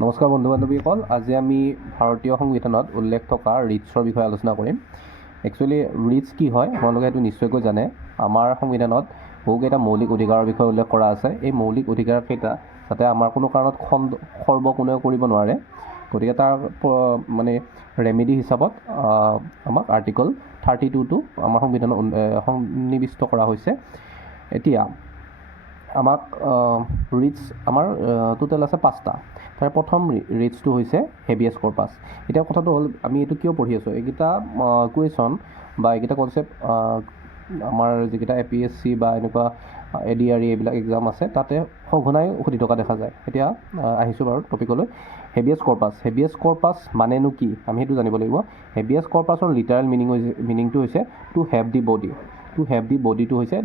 নমস্কাৰ বন্ধু বান্ধৱীসকল, আজি আমি ভাৰতীয় সংবিধানত উল্লেখ থকা ৰিটছৰ বিষয়ে আলোচনা কৰিম। একচুৱেলি ৰিটছ কি হয় আপোনালোকে এইটো নিশ্চয়কৈ জানে। আমাৰ সংবিধানত বহুকেইটা মৌলিক অধিকাৰৰ বিষয়ে উল্লেখ কৰা আছে। এই মৌলিক অধিকাৰকেইটা যাতে আমাৰ কোনো কাৰণত খৰ্ব কোনেও কৰিব নোৱাৰে, গতিকে তাৰ মানে ৰেমেডি হিচাপত আমাক আৰ্টিকল 32টো আমাৰ সংবিধানত সন্নিৱিষ্ট কৰা হৈছে। এতিয়া আমাক ৰিটছ আমাৰ টোটেল আছে 5টা। তাৰ প্ৰথম ৰিটছটো হৈছে হেবিয়াছ কৰ্পাছ। এতিয়া কথাটো হ'ল, আমি এইটো কিয় পঢ়ি আছোঁ? এইকেইটা কুৱেশ্যন বা এইকেইটা কনচেপ্ট আমাৰ যিকেইটা APSC বা এনেকুৱা ADRE এইবিলাক এক্সাম আছে তাতে সঘনাই সুধি থকা দেখা যায়। এতিয়া আহিছোঁ বাৰু টপিকলৈ। Habeas corpus. হেবিয়াছ কৰ্পাছ মানেনো কি আমি সেইটো জানিব লাগিব। হেবিয়াছ কৰ্পাছৰ লিটাৰেল মিনিংটো হৈছে to have the body. To have the বডিটো হৈছে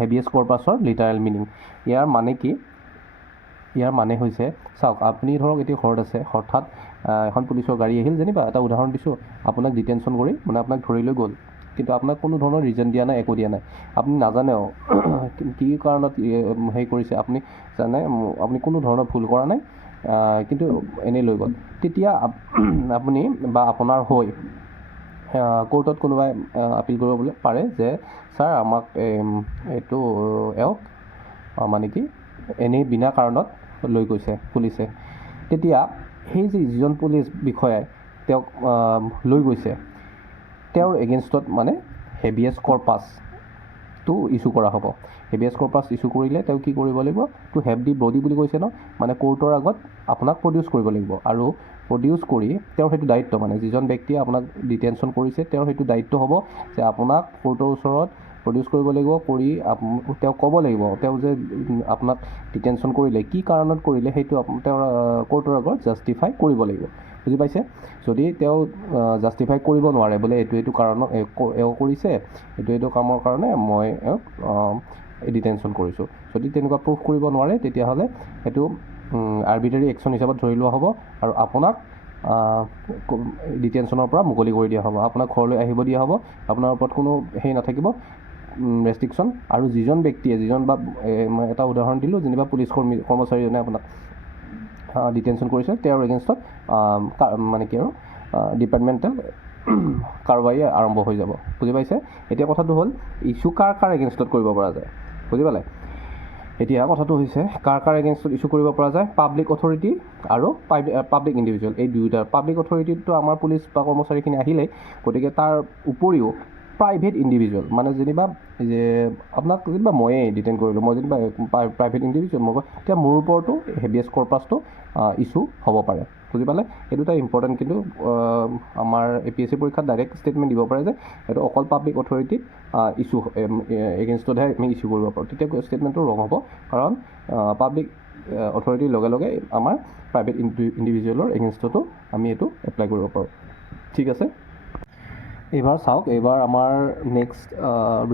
হেবিয়াছ কৰ্পাছৰ লিটাৰেল মিনিং। ইয়াৰ মানে কি? ইয়াৰ মানে হৈছে, চাওক, আপুনি ধৰক এতিয়া ঘৰত আছে, হঠাৎ এখন পুলিচৰ গাড়ী আহিল, যেনিবা এটা উদাহৰণ দিছোঁ, আপোনাক ডিটেনশ্যন কৰি মানে আপোনাক ধৰি লৈ গ'ল, কিন্তু আপোনাক কোনো ধৰণৰ ৰিজন দিয়া নাই, একো দিয়া নাই, আপুনি নাজানেও কি কাৰণত হেৰি কৰিছে, আপুনি জানে আপুনি কোনো ধৰণৰ ভুল কৰা নাই, কিন্তু এনেই লৈ গ'ল। তেতিয়া আপুনি বা আপোনাৰ হৈ কোৰ্টত কোনোবাই আপিল কৰিব পাৰে যে ছাৰ আমাক এইটো এওক মানে কি এনেই বিনা কাৰণত লৈ গৈছে পুলিচে। তেতিয়া সেই যিজন পুলিচ বিষয়াই তেওঁক লৈ গৈছে, তেওঁৰ এগেইনষ্টত মানে হেবিয়াছ কৰ্পাছটো ইছ্যু কৰা হ'ব। হেবিয়াছ কৰ্পাছ ইছ্যু কৰিলে তেওঁ কি কৰিব লাগিব? টু হেভ দি বডি বুলি কৈছে ন, মানে কোৰ্টৰ আগত আপোনাক প্ৰডিউচ কৰিব লাগিব, আৰু প্ৰডিউচ কৰি তেওঁৰ সেইটো দায়িত্ব, মানে যিজন ব্যক্তিয়ে আপোনাক ডিটেনশ্যন কৰিছে তেওঁৰ সেইটো দায়িত্ব হ'ব যে আপোনাক কোৰ্টৰ ওচৰত প্ৰডিউচ কৰিব লাগিব, কৰি তেওঁ ক'ব লাগিব তেওঁ যে আপোনাক ডিটেনশ্যন কৰিলে, কি কাৰণত কৰিলে, সেইটো তেওঁৰ কোৰ্টৰ আগত জাষ্টিফাই কৰিব লাগিব। বুজি পাইছে? যদি তেওঁ জাষ্টিফাই কৰিব নোৱাৰে, বোলে এইটো কাৰণত এওঁ কৰিছে, এইটো কামৰ কাৰণে মই এওঁক ডিটেনশ্যন কৰিছোঁ, যদি তেনেকুৱা প্ৰুফ কৰিব নোৱাৰে, তেতিয়াহ'লে সেইটো আৰ্বিট্ৰেৰী একশ্যন হিচাপত ধৰি লোৱা হ'ব, আৰু আপোনাক ডিটেনশ্যনৰ পৰা মুকলি কৰি দিয়া হ'ব, আপোনাক ঘৰলৈ আহিব দিয়া হ'ব, আপোনাৰ ওপৰত কোনো হেৰি নাথাকিব, ৰেষ্ট্ৰিকশ্যন। আৰু যিজন বা এটা উদাহৰণ দিলোঁ, যেনিবা পুলিচ কৰ্মচাৰীজনে আপোনাক ডিটেনশ্যন কৰিছে, তেওঁৰ এগেইনষ্টত মানে কি আৰু ডিপাৰ্টমেণ্টেল কাৰ্বাই আৰম্ভ হৈ যাব। বুজি পাইছে? এতিয়া কথাটো হ'ল, ইছ্যু কাৰ এগেইনষ্টত কৰিব পৰা যায়, বুজি পালে? এতিয়া কথাটো হৈছে, কাৰ এগেইনষ্টত ইছ্যু কৰিব পৰা যায়? পাব্লিক অথৰিটি আৰু পাব্লিক ইণ্ডিভিজুৱেল, এই দুয়োটা। পাব্লিক অথৰিটিটো আমাৰ পুলিচ বা কৰ্মচাৰীখিনি আহিলেই, গতিকে তাৰ উপৰিও প্ৰাইভেট ইণ্ডিভিজুৱেল, মানে যেনিবা যে আপোনাক যেনিবা ময়েই ডিটেইন কৰিলোঁ, মই যেনিবা প্ৰাইভেট ইণ্ডিভিজুৱেল, তেতিয়া মোৰ ওপৰতো হেবিয়াছ কৰ্পাছটো ইছ্যু হ'ব পাৰে। বুজি পালে? এইটো এটা ইম্পৰ্টেণ্ট, কিন্তু আমাৰ APSC পৰীক্ষাত ডাইৰেক্ট ষ্টেটমেণ্ট দিব পাৰে যে এইটো অকল পাব্লিক অথৰিটিত ইছ্যু এগেইনষ্টতহে আমি ইছ্যু কৰিব পাৰোঁ। তেতিয়া ষ্টেটমেণ্টটো ৰং হ'ব, কাৰণ পাব্লিক অথৰিটিৰ লগে লগে আমাৰ প্ৰাইভেট ইণ্ডিভিজুৱেলৰ এগেইনষ্টতো আমি এইটো এপ্লাই কৰিব পাৰোঁ। ঠিক আছে, এইবাৰ চাওক, এইবাৰ আমাৰ নেক্সট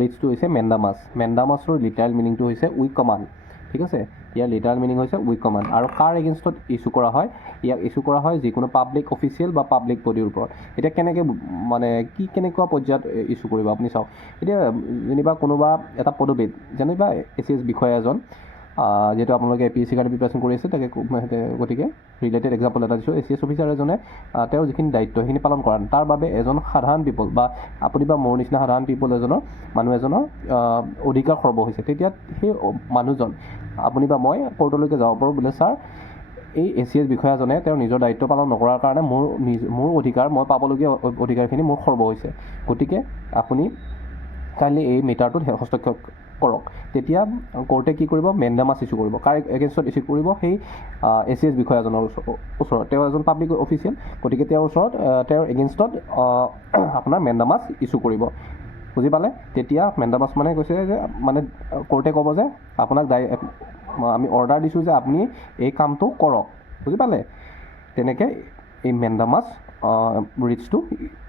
ৰিটছটো হৈছে মেণ্ডামাছ। মেণ্ডামাছৰ লিটাৰেল মিনিংটো হৈছে উই কমাণ্ড। ঠিক আছে, ইয়াৰ লিটাৰেল মিনিং হৈছে উই কমাণ্ড। আৰু কাৰ এগেইনষ্টত ইছ্যু কৰা হয়? ইয়াক ইছ্যু কৰা হয় যিকোনো পাব্লিক অফিচিয়েল বা পাব্লিক বডিৰ ওপৰত। এতিয়া কেনেকৈ, মানে কেনেকুৱা পৰ্যায়ত ইছ্যু কৰিব আপুনি চাওক। এতিয়া যেনিবা কোনোবা এটা পদবীত, যেনিবা ACS বিষয়া এজন, যিহেতু আপোনালোকে APSC কাৰণে প্ৰিপাৰেশ্যন কৰি আছে, গতিকে ৰিলেটেড এক্সাম্পল এটা দিছোঁ। ACS অফিচাৰ এজনে তেওঁৰ যিখিনি দায়িত্ব সেইখিনি পালন কৰা, তাৰ বাবে এজন সাধাৰণ পিপল বা আপুনি বা মোৰ নিচিনা সাধাৰণ পিপল মানুহ এজনৰ অধিকাৰ খৰ্ব হৈছে, তেতিয়া সেই মানুহজন, আপুনি বা মই কোৰ্টলৈকে যাব পাৰোঁ, বোলে ছাৰ এই ACS বিষয়াজনে তেওঁৰ নিজৰ দায়িত্ব পালন নকৰাৰ কাৰণে মোৰ অধিকাৰ, মই পাবলগীয়া অধিকাৰখিনি মোৰ খৰ্ব হৈছে, গতিকে আপুনি কাইণ্ডলি এই মেটাৰটোত হস্তক্ষেপ কৰক। তেতিয়া কোৰ্টে কি কৰিব? মেণ্ডামাছ ইছ্যু কৰিব। কাৰ এগেইনষ্টত ইছ্যু কৰিব? সেই ACS বিষয়াজনৰ ওচৰত। তেওঁ এজন পাব্লিক অফিচিয়েল, গতিকে তেওঁৰ ওচৰত, তেওঁৰ এগেইনষ্টত আপোনাৰ মেণ্ডামাছ ইছ্যু কৰিব। বুজি পালে? তেতিয়া মেণ্ডামাছ মানে কৈছে যে, মানে কোৰ্টে ক'ব যে আপোনাক আমি অৰ্ডাৰ দিছোঁ যে আপুনি এই কামটো কৰক। বুজি পালে? তেনেকৈ এই মেণ্ডামাছ ৰিটছটো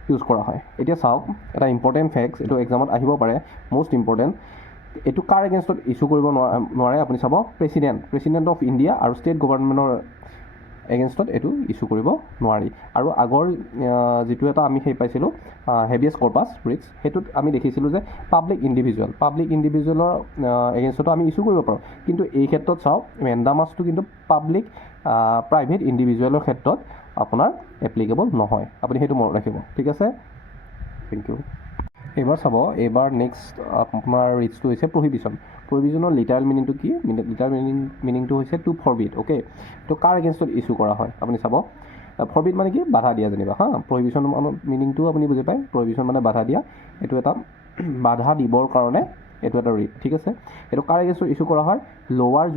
ইউজ কৰা হয়। এতিয়া চাওক, এটা ইম্পৰ্টেণ্ট ফেক্টছ, এইটো এক্সামত আহিব পাৰে, মষ্ট ইম্পৰ্টেণ্ট। এইটো কাৰ এগেইনষ্টত ইছ্যু কৰিব নোৱাৰে আপুনি চাব। প্ৰেচিডেণ্ট অফ ইণ্ডিয়া আৰু ষ্টেট গভৰ্ণমেণ্টৰ এগেইনষ্টত এইটো ইছ্যু কৰিব নোৱাৰি। আৰু আগৰ যিটো এটা আমি সেই পাইছিলোঁ হেভিয়াছ কৰ্পাছ ৰিটছ, সেইটোত আমি দেখিছিলোঁ যে পাব্লিক ইণ্ডিভিজুৱেলৰ এগেইনষ্টতো আমি ইছ্যু কৰিব পাৰোঁ। কিন্তু এই ক্ষেত্ৰত চাওক মেণ্ডামাছটো কিন্তু পাব্লিক প্ৰাইভেট ইণ্ডিভিজুৱেলৰ ক্ষেত্ৰত আপোনাৰ এপ্লিকেবল নহয়। আপুনি সেইটো মনত ৰাখিব, ঠিক আছে। Thank you. এইবাৰ চাব, এইবাৰ নেক্সট আপোনাৰ ৰিটছটো হৈছে প্ৰহিবিশ্যনৰ লিটাৰেল মিনিংটো কি? লিটাৰেল মিনিংটো হৈছে টু ফৰবিড। অ'কে, তো কাৰ এগেইনষ্টত ইছ্যু কৰা হয় আপুনি চাব। ফৰবিড মানে কি? বাধা দিয়া যেনিবা হা। প্ৰহিবিশ্যন মিনিংটো আপুনি বুজি পায়। প্ৰহিবিশ্যন মানে বাধা দিয়া, এইটো এটা বাধা দিবৰ কাৰণে এইটো এটা ৰিট, ঠিক আছে। এইটো কাৰ এগেইনষ্টত ইছ্যু কৰা হয়? লোৱাৰ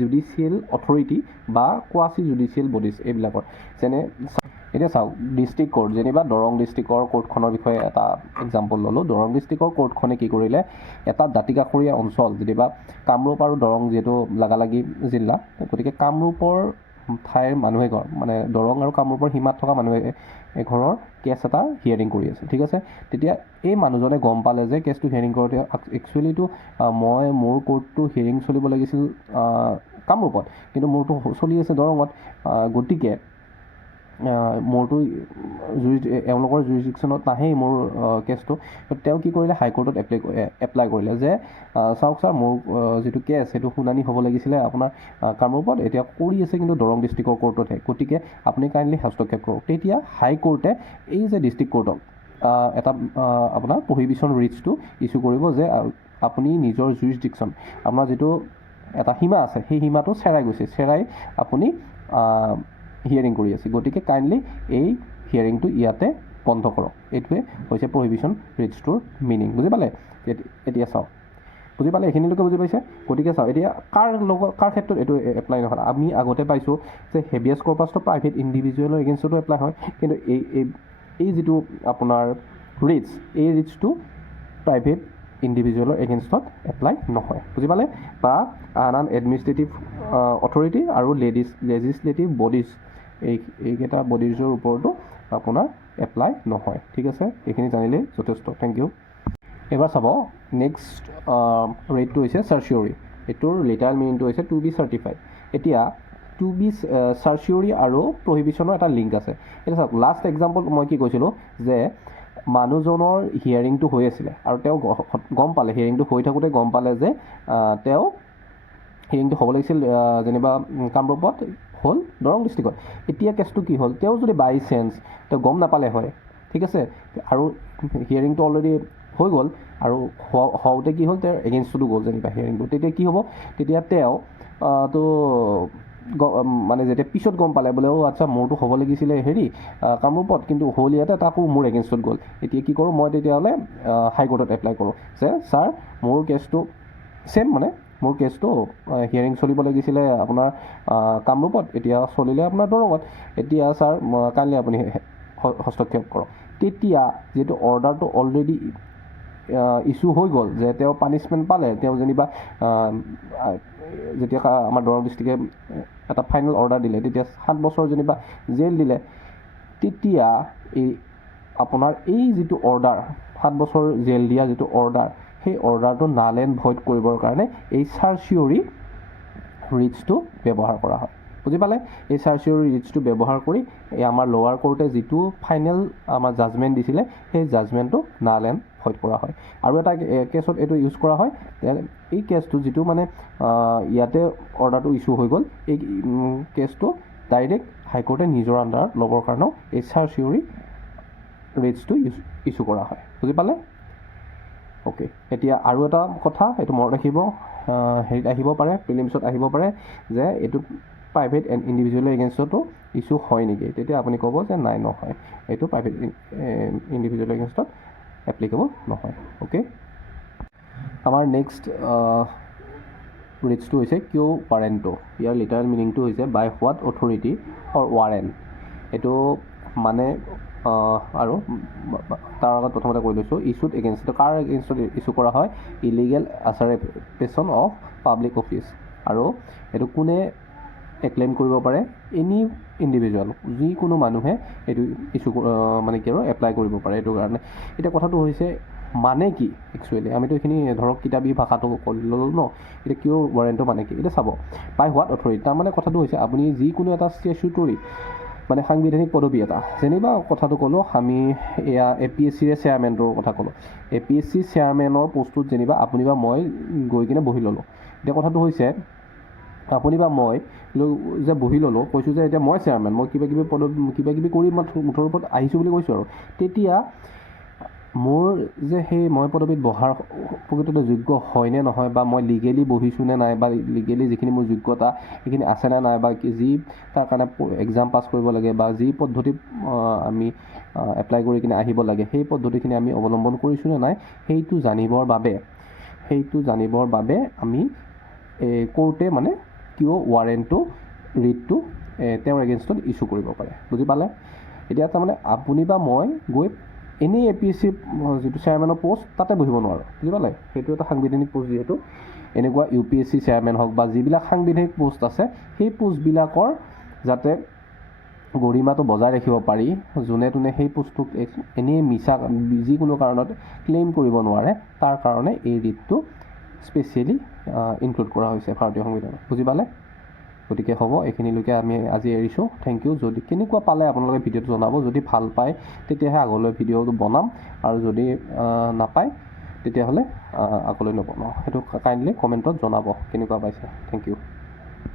জুডিচিয়েল অথৰিটি বা কোৱাচি জুডিচিয়েল বডিজ এইবিলাকৰ। যেনে এতিয়া চাওক, ডিষ্ট্ৰিক্ট কোৰ্ট, যেনিবা দৰং ডিষ্ট্ৰিক্টৰ কোৰ্টখনৰ বিষয়ে এটা এক্সাম্পল ল'লোঁ। দৰং ডিষ্ট্ৰিক্টৰ কোৰ্টখনে কি কৰিলে, এটা দাঁতিকাষৰীয়া অঞ্চল, যেনিবা কামৰূপ আৰু দৰং যিহেতু লাগালাগি জিলা, গতিকে কামৰূপৰ ঠাইৰ মানুহ এঘৰ, মানে দৰং আৰু কামৰূপৰ সীমাত থকা মানুহ এঘৰৰ কেছ এটা হিয়াৰিং কৰি আছে, ঠিক আছে। তেতিয়া এই মানুহজনে গম পালে যে কেছটো হিয়াৰিং কৰোঁতে একচুৱেলিটো মোৰ কোৰ্টটো হিয়াৰিং চলিব লাগিছিল কামৰূপত, কিন্তু মোৰতো চলি আছে দৰঙত, গতিকে মোৰতো এওঁলোকৰ জুৰিডিকশ্যনত নাহেই মোৰ কেছটো। তেওঁ কি কৰিলে, হাইকোৰ্টত এপ্লাই কৰিলে যে চাওক ছাৰ, মোৰ যিটো কেছ সেইটো শুনানি হ'ব লাগিছিলে আপোনাৰ কামৰূপত, এতিয়া কৰি আছে কিন্তু দৰং ডিষ্ট্ৰিক্টৰ কোৰ্টতহে, গতিকে আপুনি কাইণ্ডলি হস্তক্ষেপ কৰক। তেতিয়া হাইকোৰ্টে এই যে ডিষ্ট্ৰিক্ট কোৰ্টক এটা আপোনাৰ প্ৰহিবিশ্যন ৰিটছটো ইছ্যু কৰিব যে আপুনি নিজৰ জুৰিডিকশ্যন, আপোনাৰ যিটো এটা সীমা আছে, সেই সীমাটো চেৰাই আপুনি হিয়াৰিং কৰি আছে, গতিকে কাইণ্ডলি এই হিয়াৰিংটো ইয়াতে বন্ধ কৰক। এইটোৱে হৈছে প্ৰহিবিশ্যন ৰিটছটোৰ মিনিং। বুজি পালে? এতিয়া চাওক, বুজি পালে? এইখিনিলৈকে বুজি পাইছে? গতিকে চাওক, এতিয়া কাৰ ক্ষেত্ৰত এইটো এপ্লাই নহয়? আমি আগতে পাইছোঁ যে হেভিয়াছ কৰ্পাছটো প্ৰাইভেট ইণ্ডিভিজুৱেলৰ এগেইনষ্টতো এপ্লাই হয়, কিন্তু এই যিটো আপোনাৰ ৰিটছ, এই ৰিটছটো প্ৰাইভেট ইণ্ডিভিজুৱেলৰ এগেইনষ্টত এপ্লাই নহয়। বুজি পালে? বা আন এডমিনিষ্ট্ৰেটিভ অথৰিটি আৰু লেজিছলেটিভ বডিজ, এইকেইটা বডিজৰ ওপৰতো আপোনাৰ এপ্লাই নহয়, ঠিক আছে। এইখিনি জানিলেই যথেষ্ট। Thank you. এবাৰ চাব, নেক্সট ৰেটটো হৈছে চাৰ্চিয়ৰী। এইটোৰ লিটাৰেল মিনিংটো হৈছে টু বি চাৰ্টিফাইড। এতিয়া টু বি চাৰ্চিয়ৰী আৰু প্ৰহিবিশ্যনৰ এটা লিংক আছে। এতিয়া চাওক, লাষ্ট এক্সাম্পল মই কি কৈছিলোঁ যে মানুহজনৰ হিয়াৰিংটো হৈ আছিলে আৰু তেওঁ গম পালে, হিয়াৰিংটো হৈ থাকোঁতে গম পালে যে তেওঁ হিয়াৰিংটো হ'ব লাগিছিল যেনিবা কামৰূপত, হ'ল দৰং ডিষ্ট্ৰিক্টত। এতিয়া কেছটো কি হ'ল, তেওঁ যদি বাই চেঞ্চ তেওঁ গম নাপালে হয়, ঠিক আছে, আৰু হিয়াৰিংটো অলৰেডি হৈ গ'ল, আৰু হওঁতে কি হ'ল, তেওঁৰ এগেইনষ্টতো গ'ল যেনিবা হিয়াৰিংটো, তেতিয়া কি হ'ব, তেতিয়া তেওঁ তো মানে যেতিয়া পিছত গম পালে বোলে আচ্ছা মোৰতো হ'ব লাগিছিলে কামৰূপত, কিন্তু হ'ল ইয়াতে, তাকো মোৰ এগেইনষ্টত গ'ল। এতিয়া কি কৰোঁ মই, তেতিয়াহ'লে হাইকোৰ্টত এপ্লাই কৰোঁ যে ছাৰ মোৰ কেছটো ছেম, মানে মোৰ কেছটো হিয়াৰিং চলিব লাগিছিলে আপোনাৰ কামৰূপত, এতিয়া চলিলে আপোনাৰ দৰঙত, এতিয়া ছাৰ কাইণ্ডলি আপুনি হস্তক্ষেপ কৰক। তেতিয়া যিটো অৰ্ডাৰটো অলৰেডি ইছ্যু হৈ গ'ল, যে তেওঁ পানিছমেণ্ট পালে, তেওঁ যেনিবা যেতিয়া আমাৰ দৰং ডিষ্ট্ৰিক্টে এটা ফাইনেল অৰ্ডাৰ দিলে, তেতিয়া 7 বছৰ যেনিবা জেল দিলে, তেতিয়া আপোনাৰ এই যিটো অৰ্ডাৰ 7 বছৰ জেল দিয়া যিটো অৰ্ডাৰ, সেই অৰ্ডাৰটো নাল এণ্ড ভইড কৰিবৰ কাৰণে এই চাৰ্চিয়ৰী ৰিটছটো ব্যৱহাৰ কৰা হয়। বুজি পালে? এই চাৰ্চিয়ৰী ৰিটছটো ব্যৱহাৰ কৰি আমাৰ লোৱাৰ কোৰ্টে যিটো ফাইনেল আমাৰ জাজমেণ্ট দিছিলে, সেই জাজমেণ্টটো নাল এণ্ড ভইড কৰা হয়। আৰু এটা কেছত এইটো ইউজ কৰা হয়, এই কেছটো যিটো মানে ইয়াতে অৰ্ডাৰটো ইছ্যু হৈ গ'ল, এই কেছটো ডাইৰেক্ট হাইকোৰ্টে নিজৰ আণ্ডাৰত ল'বৰ কাৰণেও এই চাৰ্চিয়ৰী ৰিটছটো ইছ্যু কৰা হয়। বুজি পালে? অ'কে, এতিয়া আৰু এটা কথা, এইটো মনত ৰাখিব, হেৰিত আহিব পাৰে, প্ৰিলিমছত আহিব পাৰে যে এইটো প্ৰাইভেট এণ্ড ইণ্ডিভিজুৱেলৰ এগেইনষ্টতো ইছ্যু হয় নেকি? তেতিয়া আপুনি ক'ব যে নাই, নহয়, এইটো প্ৰাইভেট ইণ্ডিভিজুৱেলৰ এগেইনষ্টত এপ্লিকেবল নহয়। অ'কে, আমাৰ নেক্সট ৰিটছটো হৈছে কিউ ৱাৰেণ্টো। ইয়াৰ লিটাৰেল মিনিংটো হৈছে by what authority or warrant. এইটো মানে আৰু তাৰ আগত প্ৰথমতে কৈ লৈছোঁ, ইছ্যুড এগেইনষ্ট, কাৰ এগেইনষ্টত ইছ্যু কৰা হয়? Illegal usurpation of public office. আৰু এইটো কোনে এক্লেইম কৰিব পাৰে? এনি ইণ্ডিভিজুৱেল, যিকোনো মানুহে এইটো ইছ্যু মানে কি আৰু এপ্লাই কৰিব পাৰে এইটো কাৰণে। এতিয়া কথাটো হৈছে মানে কি একচুৱেলি আমিতো এইখিনি ধৰক কিতাপী ভাষাটো কৰি ল'লোঁ ন এতিয়া কিয় ৱাৰেণ্টৰ মানে কি এতিয়া চাব বাই হোৱাট অথৰিটি তাৰমানে কথাটো হৈছে আপুনি যিকোনো এটা ষ্টেচুটৰী মানে সাংবিধানিক পদবী এটা যেনিবা কথাটো ক'লোঁ আমি এয়া APSCৰে চেয়াৰমেনটোৰ কথা ক'লোঁ APSC চেয়াৰমেনৰ পষ্টটোত যেনিবা আপুনি বা মই গৈ কিনে বহি ল'লোঁ এতিয়া কথাটো হৈছে আপুনি বা মই যে বহি ল'লোঁ কৈছোঁ যে এতিয়া মই চেয়াৰমেন মই কিবা কিবি কৰি মুঠৰ ওপৰত আহিছোঁ বুলি কৈছোঁ আৰু তেতিয়া মোৰ যে সেই মই পদবীত বহাৰ প্ৰকৃততে যোগ্য হয়নে নহয় বা মই লিগেলি বহিছোঁ নে নাই বা লিগেলি যিখিনি মোৰ যোগ্যতা সেইখিনি আছেনে নাই বা যি তাৰ কাৰণে এক্সাম পাছ কৰিব লাগে বা যি পদ্ধতি আমি এপ্লাই কৰি কিনে আহিব লাগে সেই পদ্ধতিখিনি আমি অৱলম্বন কৰিছোঁ নে নাই সেইটো জানিবৰ বাবে আমি কোৰ্টে মানে কিয় ৱাৰেণ্টটো ৰিটটো তেওঁৰ এগেইনষ্টত ইছ্যু কৰিব পাৰে বুজি পালে এতিয়া তাৰমানে আপুনি বা মই গৈ এনেই APSC যিটো চেয়াৰমেনৰ পষ্ট তাতে বহিব নোৱাৰোঁ বুজি পালে সেইটো এটা সাংবিধানিক পষ্ট যিহেতু এনেকুৱা UPSC চেয়াৰমেন হওক বা যিবিলাক সাংবিধানিক পষ্ট আছে সেই পষ্টবিলাকৰ যাতে গৰিমাটো বজাই ৰাখিব পাৰি যোনে তোনে সেই পষ্টটোক এনেই মিছা যিকোনো কাৰণত ক্লেইম কৰিব নোৱাৰে তাৰ কাৰণে এই ৰিটটো স্পেচিয়েলি ইনক্লুড কৰা হৈছে ভাৰতীয় সংবিধানত বুজি পালে গতিকে হ'ব এইখিনিলৈকে আমি আজি এৰিছোঁ থেংক ইউ যদি কেনেকুৱা পালে আপোনালোকে ভিডিঅ'টো জনাব যদি ভাল পায় তেতিয়াহে আগলৈ ভিডিঅ'টো বনাম আৰু যদি নাপায় তেতিয়াহ'লে আগলৈ নবনাওঁ সেইটো কাইণ্ডলি কমেণ্টত জনাব কেনেকুৱা পাইছে থেংক ইউ